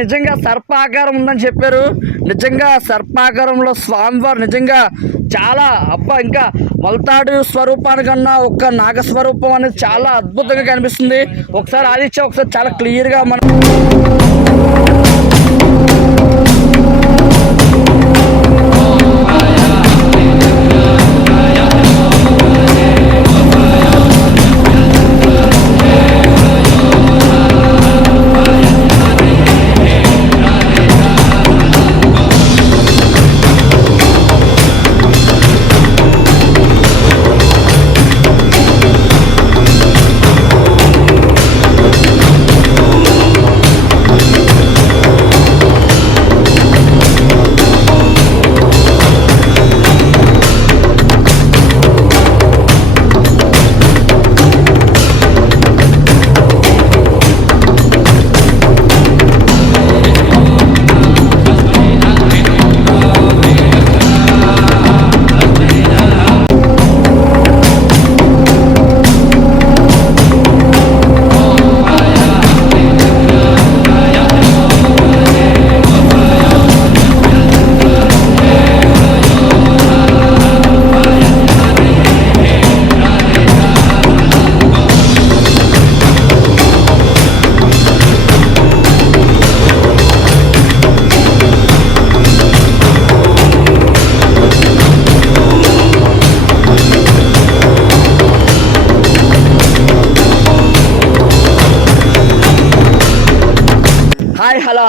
నిజంగా సర్పాకారం ఉందని చెప్పారు. నిజంగా సర్పాకారంలో స్వామివారు నిజంగా చాలా అబ్బా ఇంకా మల్తాడు స్వరూపానికన్నా ఒక్క నాగస్వరూపం అనేది చాలా అద్భుతంగా కనిపిస్తుంది. ఒకసారి ఆదిత్య ఒకసారి చాలా క్లియర్గా మనం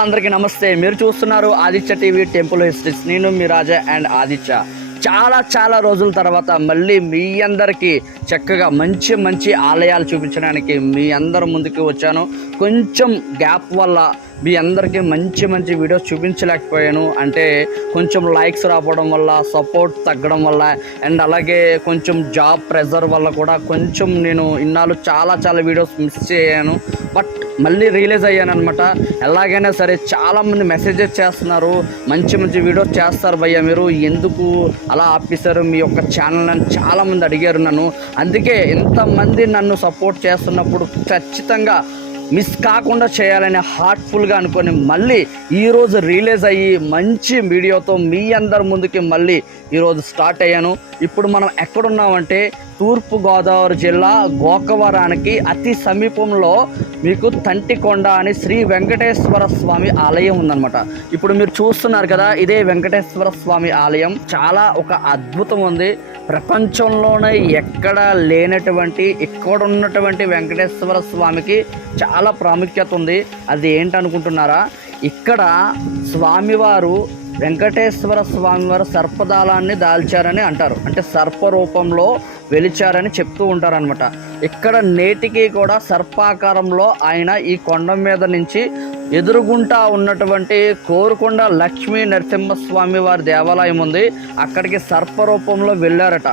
అందరికీ నమస్తే. మీరు చూస్తున్నారు ఆదిత్య టీవీ టెంపుల్ హిస్టరీస్ నేను మీ రాజా అండ్ ఆదిత్య. చాలా చాలా రోజుల తర్వాత మళ్ళీ మీ అందరికీ చక్కగా మంచి మంచి ఆలయాలు చూపించడానికి మీ అందరి ముందుకు వచ్చాను. కొంచెం గ్యాప్ వల్ల మీ అందరికీ మంచి మంచి వీడియోస్ చూపించలేకపోయాను. అంటే కొంచెం లైక్స్ రావడం వల్ల సపోర్ట్ తగ్గడం వల్ల అండ్ అలాగే కొంచెం జాబ్ ప్రెజర్ వల్ల కూడా కొంచెం నేను ఇన్నాళ్ళు చాలా చాలా వీడియోస్ మిస్ చేశాను బట్ మళ్ళీ రిలీజ్ అయ్యాను అనమాట ఎలాగైనా సరే చాలామంది మెసేజెస్ చేస్తున్నారు. మంచి మంచి వీడియోస్ చేస్తారు భయ్య మీరు. ఎందుకు అలా ఆపేశారు? మీ యొక్క ఛానల్ అని చాలామంది అడిగారు నన్ను. అందుకే ఇంతమంది నన్ను సపోర్ట్ చేస్తున్నప్పుడు ఖచ్చితంగా మిస్ కాకుండా చేయాలని హార్ట్ఫుల్గా అనుకొని మళ్ళీ ఈరోజు రిలీజ్ అయ్యి మంచి వీడియోతో మీ అందరి ముందుకి మళ్ళీ ఈరోజు స్టార్ట్ అయ్యాను. ఇప్పుడు మనం ఎక్కడున్నామంటే తూర్పుగోదావరి జిల్లా గోకవరానికి అతి సమీపంలో మీకు తంటికొండ అని శ్రీ వెంకటేశ్వర స్వామి ఆలయం ఉందన్నమాట. ఇప్పుడు మీరు చూస్తున్నారు కదా ఇదే వెంకటేశ్వర స్వామి ఆలయం. చాలా ఒక అద్భుతం ఉంది. ప్రపంచంలోనే ఎక్కడ లేనటువంటి ఇక్కడ ఉన్నటువంటి వెంకటేశ్వర స్వామికి చాలా ప్రాముఖ్యత ఉంది. అది ఏంటనుకుంటున్నారా? ఇక్కడ స్వామివారు వెంకటేశ్వర స్వామివారు సర్పదాలాన్ని దాల్చారని అంటారు. అంటే సర్ప రూపంలో వెలిచారని చెప్తూ ఉంటారనమాట ఇక్కడ నేటికి కూడా సర్పాకారంలో ఆయన ఈ కొండ మీద నుంచి ఎదురుగుంటా ఉన్నటువంటి కోరుకొండ లక్ష్మీ నరసింహస్వామి వారి దేవాలయం ఉంది. అక్కడికి సర్ప రూపంలో వెళ్ళారట.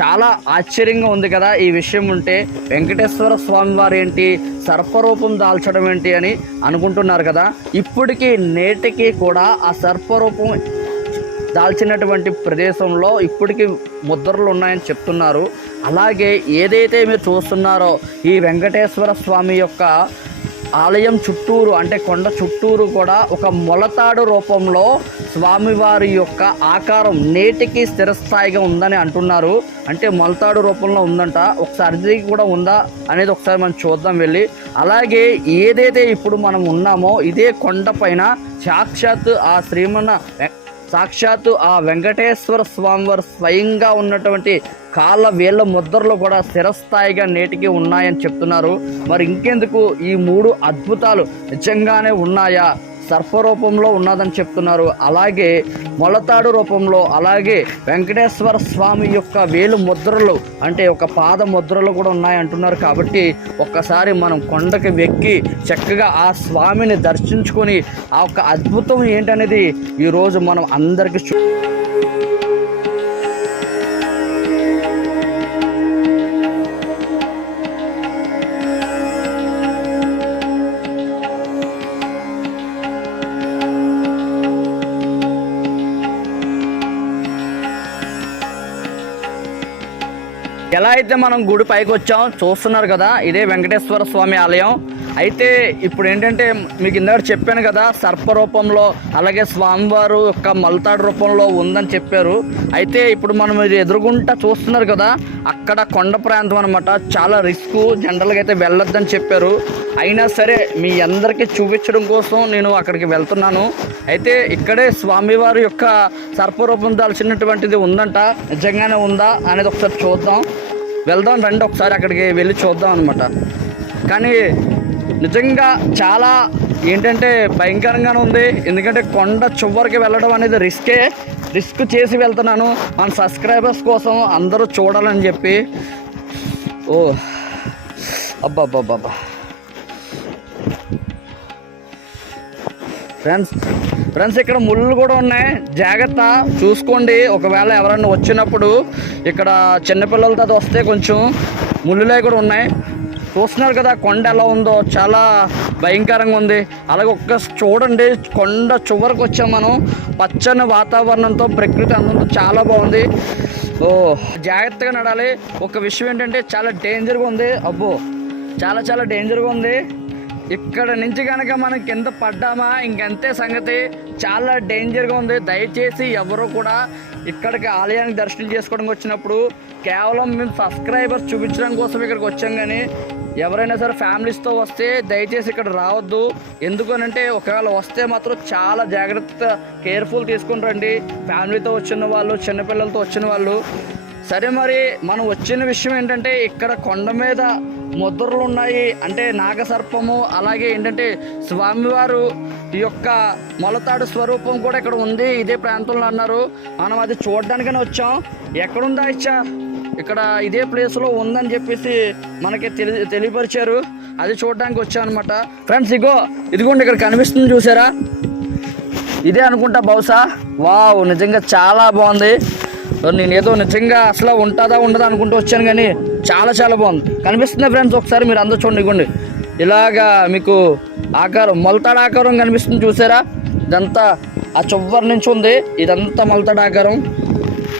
చాలా ఆశ్చర్యంగా ఉంది కదా ఈ విషయం ఉంటే వెంకటేశ్వర స్వామి వారు ఏంటి? సర్పరూపం దాల్చడం ఏంటి అని అనుకుంటున్నారు కదా. ఇప్పటికీ నేటికి కూడా ఆ సర్పరూపం దాల్చినటువంటి ప్రదేశంలో ఇప్పటికీ ముద్రలు ఉన్నాయని చెప్తున్నారు. అలాగే ఏదైతే మీరు చూస్తున్నారో ఈ వెంకటేశ్వర స్వామి యొక్క ఆలయం చుట్టూరు అంటే కొండ చుట్టూరు కూడా ఒక మొలతాడు రూపంలో స్వామివారి యొక్క ఆకారం నేటికి స్థిరస్థాయిగా ఉందని అంటున్నారు. అంటే మొలతాడు రూపంలో ఉందంట. ఒకసారి అది కూడా ఉందా అనేది ఒకసారి మనం చూద్దాం వెళ్ళి. అలాగే ఏదైతే ఇప్పుడు మనం ఉన్నామో ఇదే కొండ పైన సాక్షాత్ ఆ శ్రీమన్న సాక్షాత్తు ఆ వెంకటేశ్వర స్వామివారు స్వయంగా ఉన్నటువంటి కాళ్ళ వేళ్ళ ముద్రలు కూడా స్థిరస్థాయిగా నేటికి ఉన్నాయని చెప్తున్నారు. మరి ఇంకెందుకు ఈ మూడు అద్భుతాలు నిజంగానే ఉన్నాయా? సర్పరూపంలో ఉన్నదని చెప్తున్నారు. అలాగే మొలతాడు రూపంలో అలాగే వెంకటేశ్వర స్వామి యొక్క వేలు ముద్రలు అంటే ఒక పాద ముద్రలు కూడా ఉన్నాయంటున్నారు కాబట్టి ఒక్కసారి మనం కొండకి వెక్కి చక్కగా ఆ స్వామిని దర్శించుకొని ఆ యొక్క అద్భుతం ఏంటనేది ఈరోజు మనం అందరికీ చూ ఎలా అయితే మనం గుడి పైకి వచ్చాం చూస్తున్నారు కదా ఇదే వెంకటేశ్వర స్వామి ఆలయం. అయితే ఇప్పుడు ఏంటంటే మీకు ఇందాక చెప్పాను కదా సర్ప రూపంలో అలాగే స్వామివారు యొక్క మల్తాడు రూపంలో ఉందని చెప్పారు. అయితే ఇప్పుడు మనం ఇది ఎదురుగుంటా చూస్తున్నారు కదా అక్కడ కొండ ప్రాంతం అనమాట చాలా రిస్క్ జనరల్గా అయితే వెళ్ళొద్దని చెప్పారు. అయినా సరే మీ అందరికీ చూపించడం కోసం నేను అక్కడికి వెళ్తున్నాను. అయితే ఇక్కడే స్వామివారి యొక్క సర్పరూపం దాల్చినటువంటిది ఉందంట. నిజంగానే ఉందా అనేది ఒకసారి చూద్దాం. వెళ్దాం రండి ఒకసారి అక్కడికి వెళ్ళి చూద్దాం అనమాట కానీ నిజంగా చాలా ఏంటంటే భయంకరంగానే ఉంది. ఎందుకంటే కొండ చివరికి వెళ్ళడం అనేది రిస్కే. రిస్క్ చేసి వెళ్తున్నాను. మన సబ్స్క్రైబర్స్ కోసం అందరూ చూడాలని చెప్పి. ఓ అబ్బాబ్బాబ్బా ఫ్రెండ్స్ ఫ్రెండ్స్ ఇక్కడ ముళ్ళు కూడా ఉన్నాయి. జాగ్రత్త చూసుకోండి. ఒకవేళ ఎవరైనా వచ్చినప్పుడు ఇక్కడ చిన్నపిల్లలతో అది వస్తే కొంచెం ముళ్ళులే కూడా ఉన్నాయి. చూస్తున్నారు కదా కొండ ఎలా ఉందో చాలా భయంకరంగా ఉంది. అలాగే ఒక్క చూడండి కొండ చివరికి వచ్చాం మనం. పచ్చని వాతావరణంతో ప్రకృతి అందంతో చాలా బాగుంది. ఓ జాగ్రత్తగా నడాలి ఒక విషయం ఏంటంటే చాలా డేంజర్గా ఉంది. అబ్బో చాలా చాలా డేంజర్గా ఉంది. ఇక్కడ నుంచి కనుక మనం కింద పడ్డామా ఇంకంతే సంగతి. చాలా డేంజర్గా ఉంది. దయచేసి ఎవరు కూడా ఇక్కడికి ఆలయానికి దర్శనం చేసుకోవడానికి వచ్చినప్పుడు కేవలం మేము సబ్స్క్రైబర్స్ చూపించడం కోసం ఇక్కడికి వచ్చాం కానీ ఎవరైనా సరే ఫ్యామిలీస్తో వస్తే దయచేసి ఇక్కడ రావద్దు. ఎందుకనంటే ఒకవేళ వస్తే మాత్రం చాలా జాగ్రత్త కేర్ఫుల్ తీసుకుని రండి. ఫ్యామిలీతో వచ్చిన వాళ్ళు చిన్నపిల్లలతో వచ్చిన వాళ్ళు. సరే మరి మనం వచ్చిన విషయం ఏంటంటే ఇక్కడ కొండ మీద ముద్రలు ఉన్నాయి. అంటే నాగసర్పము అలాగే ఏంటంటే స్వామివారు ఈ యొక్క మొలతాడు స్వరూపం కూడా ఇక్కడ ఉంది. ఇదే ప్రాంతంలో అన్నారు. మనం అది చూడడానికనే వచ్చాం. ఎక్కడుందా ఇచ్చా? ఇక్కడ ఇదే ప్లేస్లో ఉందని చెప్పేసి మనకి తెలి తెలియపరిచారు. అది చూడడానికి వచ్చాం అనమాట ఫ్రెండ్స్ ఇగో ఇదిగోండి ఇక్కడ కనిపిస్తుంది చూసారా? ఇదే అనుకుంటా బహుశా. వావ్ నిజంగా చాలా బాగుంది. నేనేదో నిజంగా అసలు ఉంటుందా ఉండదా అనుకుంటూ వచ్చాను కానీ చాలా చాలా బాగుంది. కనిపిస్తుంది ఫ్రెండ్స్ ఒకసారి మీరు అందరూ చూడండి ఇగోండి ఇలాగా మీకు ఆకారం మొలతాడు ఆకారం కనిపిస్తుంది చూసారా? ఇదంతా ఆ చివరి నుంచి ఉంది. ఇదంతా మొలతాడు ఆకారం.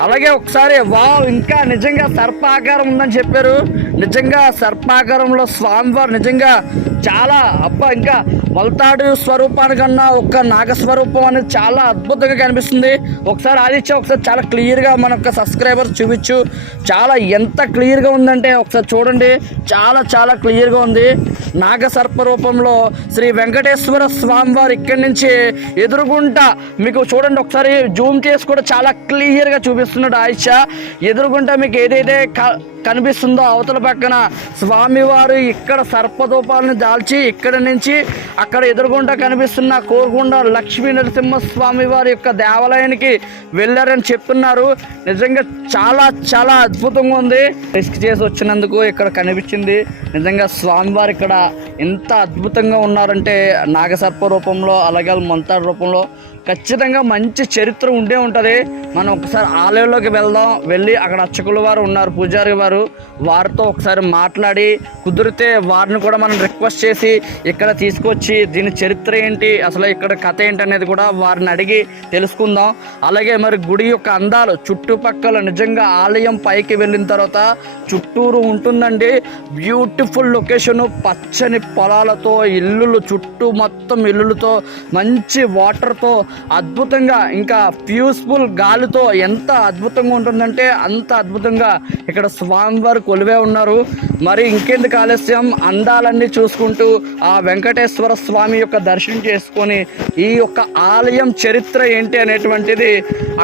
అలాగే ఒకసారి వావ్ ఇంకా నిజంగా సర్పాకారం ఉందని చెప్పారు. నిజంగా సర్పాకారంలో స్వామివారు నిజంగా చాలా అబ్బా ఇంకా మల్తాడు స్వరూపానికన్నా ఒక్క నాగస్వరూపం అనేది చాలా అద్భుతంగా కనిపిస్తుంది. ఒకసారి ఆదిత్య ఒకసారి చాలా క్లియర్గా మన యొక్క సబ్స్క్రైబర్స్ చూపించు. చాలా ఎంత క్లియర్గా ఉందంటే ఒకసారి చూడండి. చాలా చాలా క్లియర్గా ఉంది. నాగసర్ప రూపంలో శ్రీ వెంకటేశ్వర స్వామి వారు ఇక్కడి నుంచి ఎదురుగుంటా మీకు చూడండి ఒకసారి జూమ్ చేసి కూడా చాలా క్లియర్గా చూపిస్తున్నాడు ఆయిష ఎదురుగుంటా మీకు ఏదైతే క- కనిపిస్తుందో అవతల పక్కన. స్వామివారు ఇక్కడ సర్పదూపాలను దాల్చి ఇక్కడ నుంచి అక్కడ ఎదురుగుండా కనిపిస్తున్న కోరుకుండా లక్ష్మీ నరసింహ స్వామి వారి యొక్క దేవాలయానికి వెళ్ళారని చెప్తున్నారు. నిజంగా చాలా చాలా అద్భుతంగా ఉంది. రిస్క్ చేసి వచ్చినందుకు ఇక్కడ కనిపించింది. నిజంగా స్వామివారు ఇక్కడ ఎంత అద్భుతంగా ఉన్నారంటే నాగసర్ప రూపంలో అలాగే మంతాడు రూపంలో ఖచ్చితంగా మంచి చరిత్ర ఉండే ఉంటుంది. మనం ఒకసారి ఆలయంలోకి వెళ్దాం. వెళ్ళి అక్కడ అర్చకుల వారు ఉన్నారు పూజారి వారు వారితో ఒకసారి మాట్లాడి కుదిరితే వారిని కూడా మనం రిక్వెస్ట్ చేసి ఇక్కడ తీసుకొచ్చి దీని చరిత్ర ఏంటి అసలు ఇక్కడ కథ ఏంటి అనేది కూడా వారిని అడిగి తెలుసుకుందాం. అలాగే మరి గుడి యొక్క అందాలు చుట్టుపక్కల నిజంగా ఆలయం పైకి వెళ్ళిన తర్వాత చుట్టూరు ఉంటుందండి. బ్యూటిఫుల్ లొకేషన్ పచ్చని పొలాలతో ఇల్లులు చుట్టూ మొత్తం ఇల్లులతో మంచి వాటర్తో అద్భుతంగా ఇంకా ప్యూస్ఫుల్ గాలితో ఎంత అద్భుతంగా ఉంటుందంటే అంత అద్భుతంగా ఇక్కడ స్వా స్వామివారు కొలువే ఉన్నారు. మరి ఇంకెందుకు ఆలస్యం? అందాలన్నీ చూసుకుంటూ ఆ వెంకటేశ్వర స్వామి యొక్క దర్శనం చేసుకొని ఈ యొక్క ఆలయం చరిత్ర ఏంటి అనేటువంటిది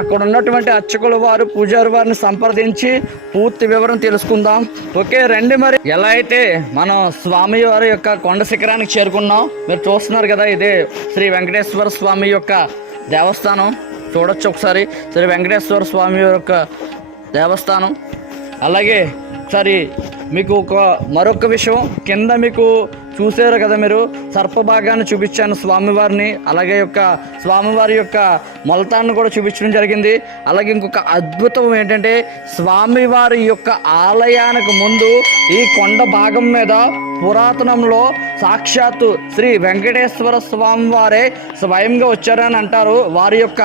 అక్కడ ఉన్నటువంటి అర్చకుల వారు పూజారి వారిని సంప్రదించి పూర్తి వివరం తెలుసుకుందాం. ఓకే రండి మరి. ఎలా అయితే మనం స్వామి వారి యొక్క కొండ శిఖరానికి చేరుకున్నాం మీరు చూస్తున్నారు కదా ఇదే శ్రీ వెంకటేశ్వర స్వామి యొక్క దేవస్థానం. చూడొచ్చు ఒకసారి. శ్రీ వెంకటేశ్వర స్వామి యొక్క దేవస్థానం. అలాగే సరే మీకు ఒక మరొక విషయం. కింద మీకు చూసారు కదా మీరు సర్పభాగాన్ని చూపించాను స్వామివారిని అలాగే యొక్క స్వామివారి యొక్క మొలతాన్ని కూడా చూపించడం జరిగింది. అలాగే ఇంకొక అద్భుతం ఏంటంటే స్వామివారి యొక్క ఆలయానికి ముందు ఈ కొండ భాగం మీద పురాతనంలో సాక్షాత్తు శ్రీ వెంకటేశ్వర స్వామి వారే స్వయంగా వచ్చారని అంటారు. వారి యొక్క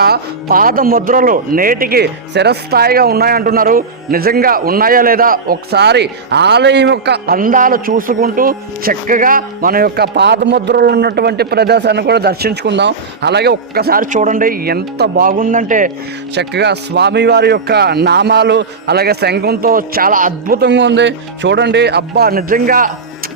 పాద ముద్రలు నేటికి శిరస్థాయిగా ఉన్నాయంటున్నారు. నిజంగా ఉన్నాయా లేదా ఒకసారి ఆలయం యొక్క అందాలు చూసుకుంటూ చక్కగా మన యొక్క పాద ముద్రలు ఉన్నటువంటి ప్రదేశాన్ని కూడా దర్శించుకుందాం. అలాగే ఒక్కసారి చూడండి ఎంత బాగుందంటే చక్కగా స్వామివారి యొక్క నామాలు అలాగే శంఖంతో చాలా అద్భుతంగా ఉంది. చూడండి అబ్బా నిజంగా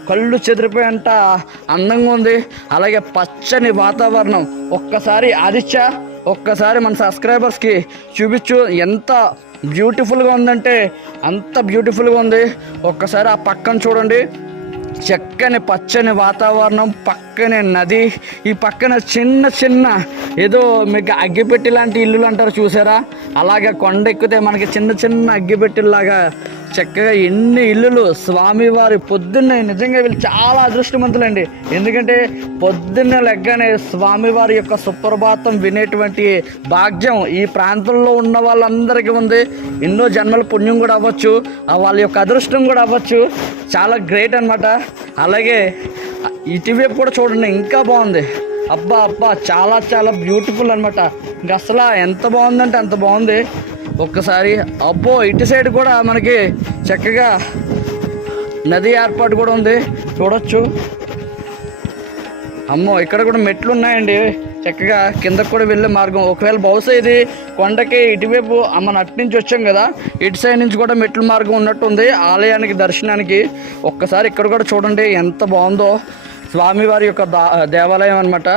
కళ్ళు చెదిరిపోయేంత అందంగా ఉంది. అలాగే పచ్చని వాతావరణం. ఒక్కసారి ఆదిత్య ఒక్కసారి మన సబ్స్క్రైబర్స్కి చూపించు ఎంత బ్యూటిఫుల్గా ఉందంటే అంత బ్యూటిఫుల్గా ఉంది. ఒక్కసారి ఆ పక్కన చూడండి. చక్కని పచ్చని వాతావరణం పక్కనే నది. ఈ పక్కన చిన్న చిన్న ఏదో మీకు అగ్గిపెట్టి లాంటి ఇల్లులు అంటారు చూసారా? అలాగే కొండ ఎక్కితే మనకి చిన్న చిన్న అగ్గిపెట్టిలాగా చక్కగా ఎన్ని ఇల్లులు స్వామివారి పొద్దున్నే నిజంగా వీళ్ళు చాలా అదృష్టవంతులండి. ఎందుకంటే పొద్దున్న లెగ్గనే స్వామివారి యొక్క సుప్రభాతం వినేటువంటి భాగ్యం ఈ ప్రాంతంలో ఉన్న వాళ్ళందరికీ ఉంది. ఎన్నో జన్మల పుణ్యం కూడా అవ్వచ్చు. వాళ్ళ యొక్క అదృష్టం కూడా అవ్వచ్చు. చాలా గ్రేట్ అనమాట అలాగే ఇటువైపు కూడా చూడండి ఇంకా బాగుంది. అబ్బా అబ్బా చాలా చాలా బ్యూటిఫుల్ అనమాట ఇంకా అసలు ఎంత బాగుందంటే అంత బాగుంది. ఒక్కసారి అబ్బో ఇటు సైడ్ కూడా మనకి చక్కగా నది ఏర్పాటు కూడా ఉంది. చూడొచ్చు. అమ్మో ఇక్కడ కూడా మెట్లు ఉన్నాయండి. చక్కగా కిందకు కూడా వెళ్ళే మార్గం. ఒకవేళ బహుశా ఇది కొండకి ఇటువైపు మన అటు నుంచి వచ్చాం కదా ఇటు సైడ్ నుంచి కూడా మెట్ల మార్గం ఉన్నట్టుంది ఆలయానికి దర్శనానికి ఒక్కసారి ఇక్కడ కూడా చూడండి ఎంత బాగుందో. స్వామివారి యొక్క దా దేవాలయం అనమాట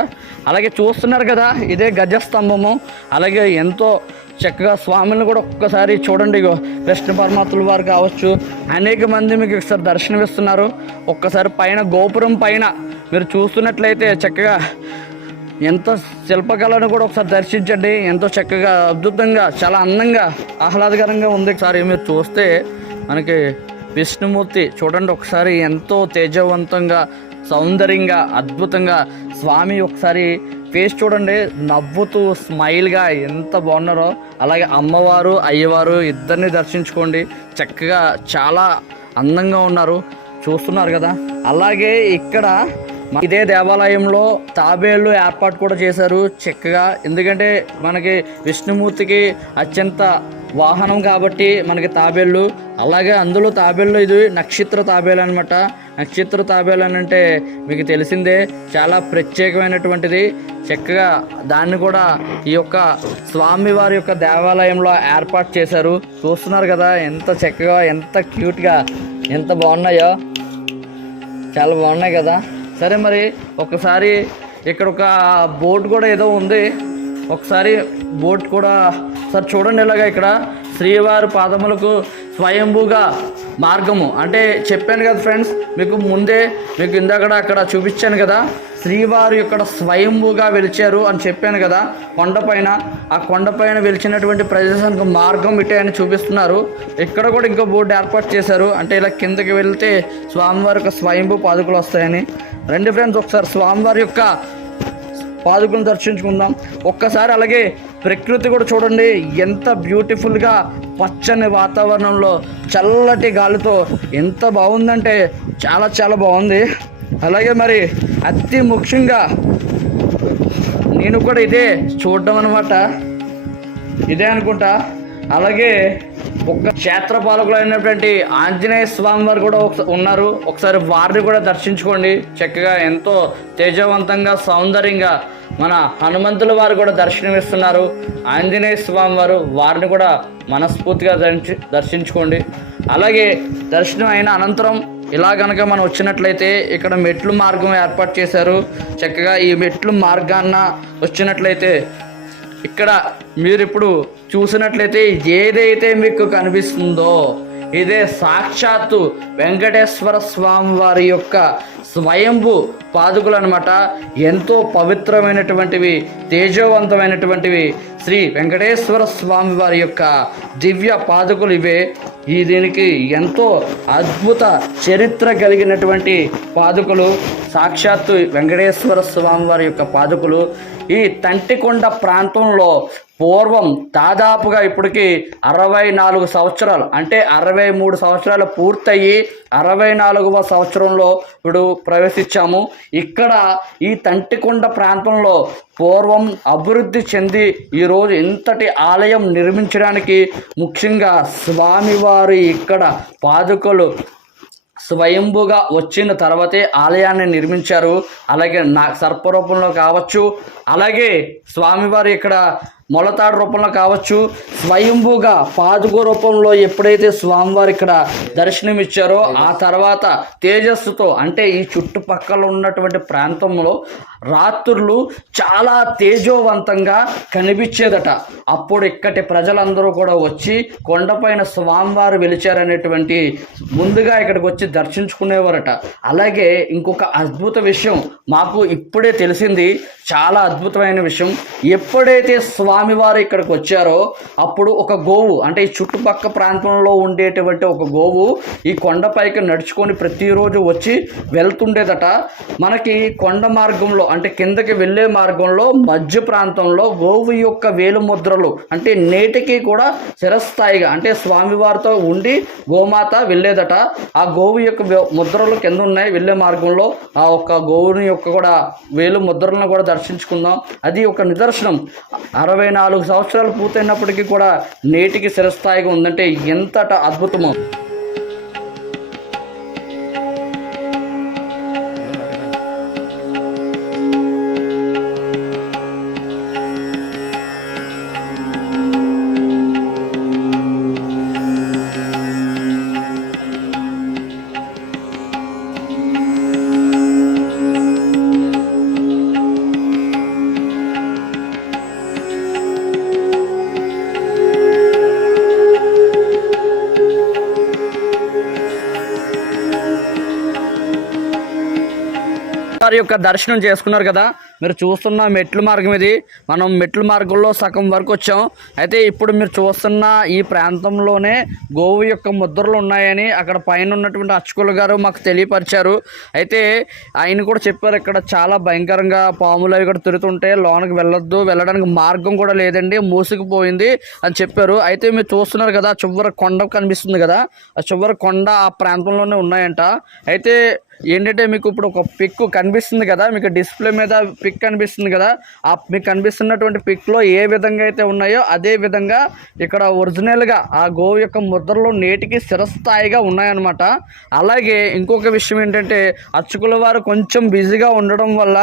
అలాగే చూస్తున్నారు కదా ఇదే గజస్తంభము. అలాగే ఎంతో చక్కగా స్వామిని కూడా ఒక్కసారి చూడండి ఇగో. కృష్ణ పరమాత్ముల వారు కావచ్చు. అనేక మంది మీకు ఒకసారి దర్శనమిస్తున్నారు. ఒక్కసారి పైన గోపురం పైన మీరు చూస్తున్నట్లయితే చక్కగా ఎంత శిల్పకళను కూడా ఒకసారి దర్శించండి. ఎంతో చక్కగా అద్భుతంగా చాలా అందంగా ఆహ్లాదకరంగా ఉంది. ఒకసారి మీరు చూస్తే మనకి విష్ణుమూర్తి చూడండి ఒకసారి. ఎంతో తేజవంతంగా సౌందర్యంగా అద్భుతంగా స్వామి ఒకసారి ఫేస్ చూడండి నవ్వుతూ స్మైల్గా ఎంత బాగున్నారో. అలాగే అమ్మవారు అయ్యవారు ఇద్దరిని దర్శించుకోండి. చక్కగా చాలా అందంగా ఉన్నారు. చూస్తున్నారు కదా? అలాగే ఇక్కడ ఇదే దేవాలయంలో తాబేళ్ళు ఏర్పాటు కూడా చేశారు చక్కగా. ఎందుకంటే మనకి విష్ణుమూర్తికి అత్యంత వాహనం కాబట్టి మనకి తాబేళ్ళు అలాగే అందులో తాబేళ్ళు ఇది నక్షత్ర తాబేలు అనమాట నక్షత్ర తాబేలు అని అంటే మీకు తెలిసిందే చాలా ప్రత్యేకమైనటువంటిది. చక్కగా దాన్ని కూడా ఈ యొక్క స్వామివారి యొక్క దేవాలయంలో ఏర్పాటు చేశారు. చూస్తున్నారు కదా ఎంత చక్కగా ఎంత క్యూట్గా ఎంత బాగున్నాయో. చాలా బాగున్నాయి కదా. సరే మరి ఒకసారి ఇక్కడ ఒక బోట్ కూడా ఏదో ఉంది. ఒకసారి బోట్ కూడా సార్ చూడండి ఇలాగా ఇక్కడ శ్రీవారి పాదములకు స్వయంభూగా మార్గము. అంటే చెప్పాను కదా ఫ్రెండ్స్ మీకు ముందే మీకు ఇందాక అక్కడ చూపించాను కదా శ్రీవారు ఇక్కడ స్వయంభూగా వెలిచారు అని చెప్పాను కదా కొండపైన ఆ కొండపైన వెలిచినటువంటి ప్రదేశానికి మార్గం ఇటే అని చూపిస్తున్నారు. ఇక్కడ కూడా ఇంకో బోర్డు ఏర్పాటు చేశారు. అంటే ఇలా కిందకి వెళ్తే స్వామివారి యొక్క స్వయంభూ పాదుకులు వస్తాయని. రండి ఫ్రెండ్స్ ఒకసారి స్వామివారి యొక్క పాదుకులను దర్శించుకుందాం. ఒక్కసారి అలాగే ప్రకృతి కూడా చూడండి ఎంత బ్యూటిఫుల్గా పచ్చని వాతావరణంలో చల్లటి గాలితో ఎంత బాగుందంటే చాలా చాలా బాగుంది. అలాగే మరి అతి ముఖ్యంగా నేను కూడా ఇదే చూడడం అనమాట ఇదే అనుకుంటా. అలాగే ఒక క్షేత్రపాలకులు అయినటువంటి ఆంజనేయ స్వామి వారు కూడా ఉన్నారు. ఒకసారి వారిని కూడా దర్శించుకోండి. చక్కగా ఎంతో తేజవంతంగా సౌందర్యంగా మన హనుమంతుల వారు కూడా దర్శనమిస్తున్నారు. ఆంజనేయ స్వామి వారు వారిని కూడా మనస్ఫూర్తిగా దర్శి దర్శించుకోండి. అలాగే దర్శనం అయిన అనంతరం ఇలా కనుక మనం వచ్చినట్లయితే ఇక్కడ మెట్లు మార్గం ఏర్పాటు చేశారు. చక్కగా ఈ మెట్లు మార్గాన్న వచ్చినట్లయితే ఇక్కడ మీరు ఇప్పుడు చూసినట్లయితే ఏదైతే మీకు కనిపిస్తుందో ఇదే సాక్షాత్తు వెంకటేశ్వర స్వామి వారి యొక్క స్వయంభు పాదుకులు అనమాట ఎంతో పవిత్రమైనటువంటివి తేజోవంతమైనటువంటివి శ్రీ వెంకటేశ్వర స్వామి వారి యొక్క దివ్య పాదుకులు ఇవే. ఈ దీనికి ఎంతో అద్భుత చరిత్ర కలిగినటువంటి పాదుకులు సాక్షాత్తు వెంకటేశ్వర స్వామి వారి యొక్క పాదుకులు. ఈ తంటికొండ ప్రాంతంలో పూర్వం దాదాపుగా ఇప్పటికి అరవై నాలుగు సంవత్సరాలు అంటే అరవై మూడు సంవత్సరాలు పూర్తయి అరవై నాలుగవ సంవత్సరంలో ఇప్పుడు ప్రవేశించాము. ఇక్కడ ఈ తంటికొండ ప్రాంతంలో పూర్వం అభివృద్ధి చెంది ఈరోజు ఇంతటి ఆలయం నిర్మించడానికి ముఖ్యంగా స్వామివారి ఇక్కడ పాదుకలు స్వయంభుగా వచ్చిన తర్వాతే ఆలయాన్ని నిర్మించారు. అలాగే నా సర్పరూపంలో కావచ్చు. అలాగే స్వామివారి ఇక్కడ మొలతాడు రూపంలో కావచ్చు స్వయంభూగా పాదుక రూపంలో ఎప్పుడైతే స్వామివారు ఇక్కడ దర్శనం ఇచ్చారో ఆ తర్వాత తేజస్సుతో అంటే ఈ చుట్టుపక్కల ఉన్నటువంటి ప్రాంతంలో రాత్రులు చాలా తేజోవంతంగా కనిపించేదట. అప్పుడు ఇక్కటి ప్రజలందరూ కూడా వచ్చి కొండపైన స్వామివారు వెలిచారనేటువంటి ముందుగా ఇక్కడికి వచ్చి దర్శించుకునేవారట. అలాగే ఇంకొక అద్భుత విషయం మాకు ఇప్పుడే తెలిసింది. చాలా అద్భుతమైన విషయం. ఎప్పుడైతే స్వామివారు ఇక్కడికి వచ్చారో అప్పుడు ఒక గోవు అంటే ఈ చుట్టుపక్క ప్రాంతంలో ఉండేటువంటి ఒక గోవు ఈ కొండపైకి నడుచుకొని ప్రతిరోజు వచ్చి వెళ్తుండేదట. మనకి కొండ మార్గంలో అంటే కిందకి వెళ్ళే మార్గంలో మధ్య ప్రాంతంలో గోవు యొక్క వేలు ముద్రలు అంటే నేటికి కూడా చిరస్థాయిగా అంటే స్వామివారితో ఉండి గోమాత వెళ్ళేదట. ఆ గోవు యొక్క ముద్రలు కింద ఉన్నాయి వెళ్ళే మార్గంలో ఆ ఒక్క గోవుని యొక్క కూడా వేలు ముద్రలను కూడా దర్శించుకుందాం. అది ఒక నిదర్శనం. అరవై నాలుగు సంవత్సరాలు పూర్తయినప్పటికీ కూడా నేటికి చిరస్థాయిగా ఉందంటే ఎంతట అద్భుతమో. వారి యొక్క దర్శనం చేసుకున్నారు కదా. మీరు చూస్తున్న మెట్లు మార్గం ఇది. మనం మెట్లు మార్గంలో సగం వరకు వచ్చాం. అయితే ఇప్పుడు మీరు చూస్తున్న ఈ ప్రాంతంలోనే గోవు యొక్క ముద్రలు ఉన్నాయని అక్కడ పైన ఉన్నటువంటి అచ్చుకుల గారు మాకు తెలియపరిచారు. అయితే ఆయన కూడా చెప్పారు ఇక్కడ చాలా భయంకరంగా పాములు అవి కూడా తిరుగుతుంటే లోనకి వెళ్ళొద్దు వెళ్ళడానికి మార్గం కూడా లేదండి మూసుకుపోయింది అని చెప్పారు. అయితే మీరు చూస్తున్నారు కదా చివరి కొండ కనిపిస్తుంది కదా. ఆ చివరి కొండ ఆ ప్రాంతంలోనే ఉన్నాయంట. అయితే ఏంటంటే మీకు ఇప్పుడు ఒక పిక్ కనిపిస్తుంది కదా మీకు డిస్ప్లే మీద పిక్ కనిపిస్తుంది కదా ఆ మీకు కనిపిస్తున్నటువంటి పిక్లో ఏ విధంగా అయితే ఉన్నాయో అదే విధంగా ఇక్కడ ఒరిజినల్గా ఆ గోవు యొక్క ముద్రలు నేటికి స్థిరస్థాయిగా ఉన్నాయన్నమాట. అలాగే ఇంకొక విషయం ఏంటంటే అర్చకుల వారు కొంచెం బిజీగా ఉండడం వల్ల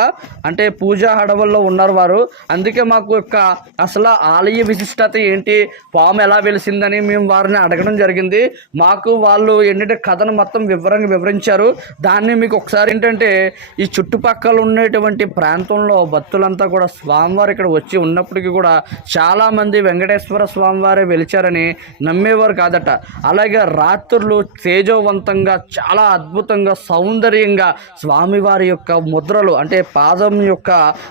అంటే పూజా హడవల్లో ఉన్నారు వారు. అందుకే మాకు యొక్క అసలు ఆలయ విశిష్టత ఏంటి పాము ఎలా వెలిసిందని మేము వారిని అడగడం జరిగింది. మాకు వాళ్ళు ఏంటంటే కథను మొత్తం వివరంగా వివరించారు. దాన్ని మీకు ఒకసారి ఏంటంటే ఈ చుట్టుపక్కల ఉండేటువంటి ప్రాంతంలో భక్తులంతా కూడా స్వామివారు ఇక్కడ వచ్చి ఉన్నప్పటికీ కూడా చాలామంది వెంకటేశ్వర స్వామివారే వెలిచారని నమ్మేవారు కాదట. అలాగే రాత్రులు తేజోవంతంగా చాలా అద్భుతంగా సౌందర్యంగా స్వామివారి యొక్క ముద్రలు అంటే పాదం యొక్క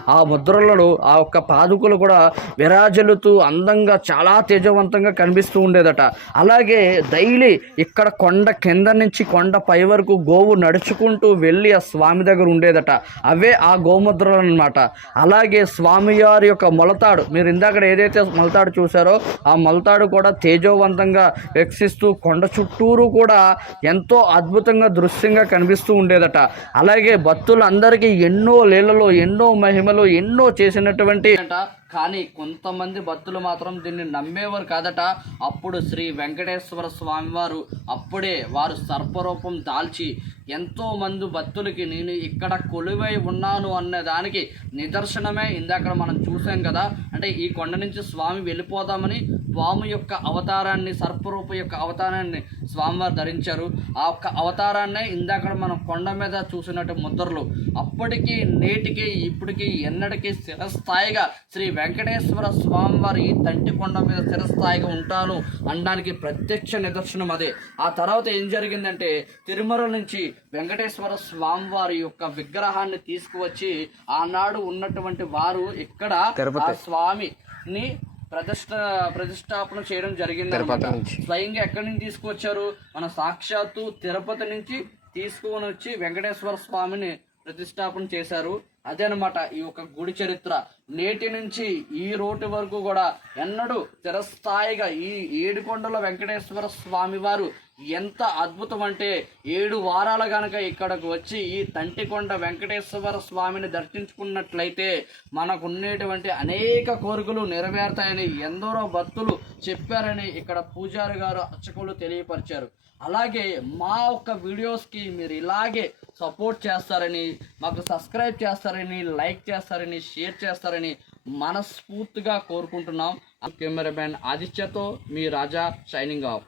ఆ ముద్రలను ఆ యొక్క పాదుకలు కూడా విరాజలుతూ అందంగా చాలా తేజవంతంగా కనిపిస్తూ ఉండేదట. అలాగే డైలీ ఇక్కడ కొండ కింద నుంచి కొండ పై వరకు గోవు నడుచుకు నడుచుకుంటూ వెళ్ళి ఆ స్వామి దగ్గర ఉండేదట. అవే ఆ గోముద్రలు అనమాట అలాగే స్వామివారి యొక్క మొలతాడు. మీరు ఇందాక ఏదైతే మొలతాడు చూసారో ఆ మొలతాడు కూడా తేజోవంతంగా వీక్షిస్తూ కొండ చుట్టూరు కూడా ఎంతో అద్భుతంగా దృశ్యంగా కనిపిస్తూ ఉండేదట. అలాగే భక్తులందరికీ ఎన్నో లీలలో ఎన్నో మహిమలు ఎన్నో చేసినటువంటి కానీ కొంతమంది భక్తులు మాత్రం దీన్ని నమ్మేవారు కాదట. అప్పుడు శ్రీ వెంకటేశ్వర స్వామివారు అప్పుడే వారు సర్పరూపం దాల్చి ఎంతో మంది భక్తులకి నేను ఇక్కడ కొలువై ఉన్నాను అనే దానికి నిదర్శనమే ఇందాక మనం చూసాం కదా. అంటే ఈ కొండ నుంచి స్వామి వెళ్ళిపోదామని స్వామి యొక్క అవతారాన్ని సర్పరూప యొక్క అవతారాన్ని స్వామివారు ధరించారు. ఆ యొక్క అవతారాన్నే ఇందాక మనం కొండ మీద చూసినట్టు ముద్రలు. అప్పటికి నేటికి ఇప్పటికి ఎన్నటికీ స్థిరస్థాయిగా శ్రీ వెంకటేశ్వర స్వామివారి ఈ తంటి కొండ మీద స్థిరస్థాయిగా ఉంటాను అనడానికి ప్రత్యక్ష నిదర్శనం అదే. ఆ తర్వాత ఏం జరిగిందంటే తిరుమల నుంచి వెంకటేశ్వర స్వామివారి యొక్క విగ్రహాన్ని తీసుకువచ్చి ఆనాడు ఉన్నటువంటి వారు ఇక్కడ స్వామిని ప్రతిష్ట ప్రతిష్టాపన చేయడం జరిగింది. స్వయంగా ఎక్కడి నుంచి తీసుకొచ్చారు మన సాక్షాత్తు తిరుపతి నుంచి తీసుకొని వచ్చి వెంకటేశ్వర స్వామిని ప్రతిష్టాపన చేశారు. అదేనమాట ఈ యొక్క గుడి చరిత్ర. నేటి నుంచి ఈ రోడ్డు వరకు కూడా ఎన్నడూ చిరస్థాయిగా ఈ ఏడుకొండల వెంకటేశ్వర స్వామి వారు ఎంత అద్భుతం అంటే ఏడు వారాల గనక ఇక్కడకు వచ్చి ఈ తంటికొండ వెంకటేశ్వర స్వామిని దర్శించుకున్నట్లయితే మనకు అనేక కోరికలు నెరవేరుతాయని ఎందరో భక్తులు చెప్పారని ఇక్కడ పూజారి గారు అర్చకులు తెలియపరిచారు. అలాగే మా ఒక్క వీడియోస్కి మీరు ఇలాగే సపోర్ట్ చేస్తారని మాకు సబ్స్క్రైబ్ చేస్తారని లైక్ చేస్తారని షేర్ చేస్తారని మనస్ఫూర్తిగా కోరుకుంటున్నాం. కెమెరామ్యాన్ ఆదిత్యతో మీ రాజా షైనింగ్ ఆఫ్.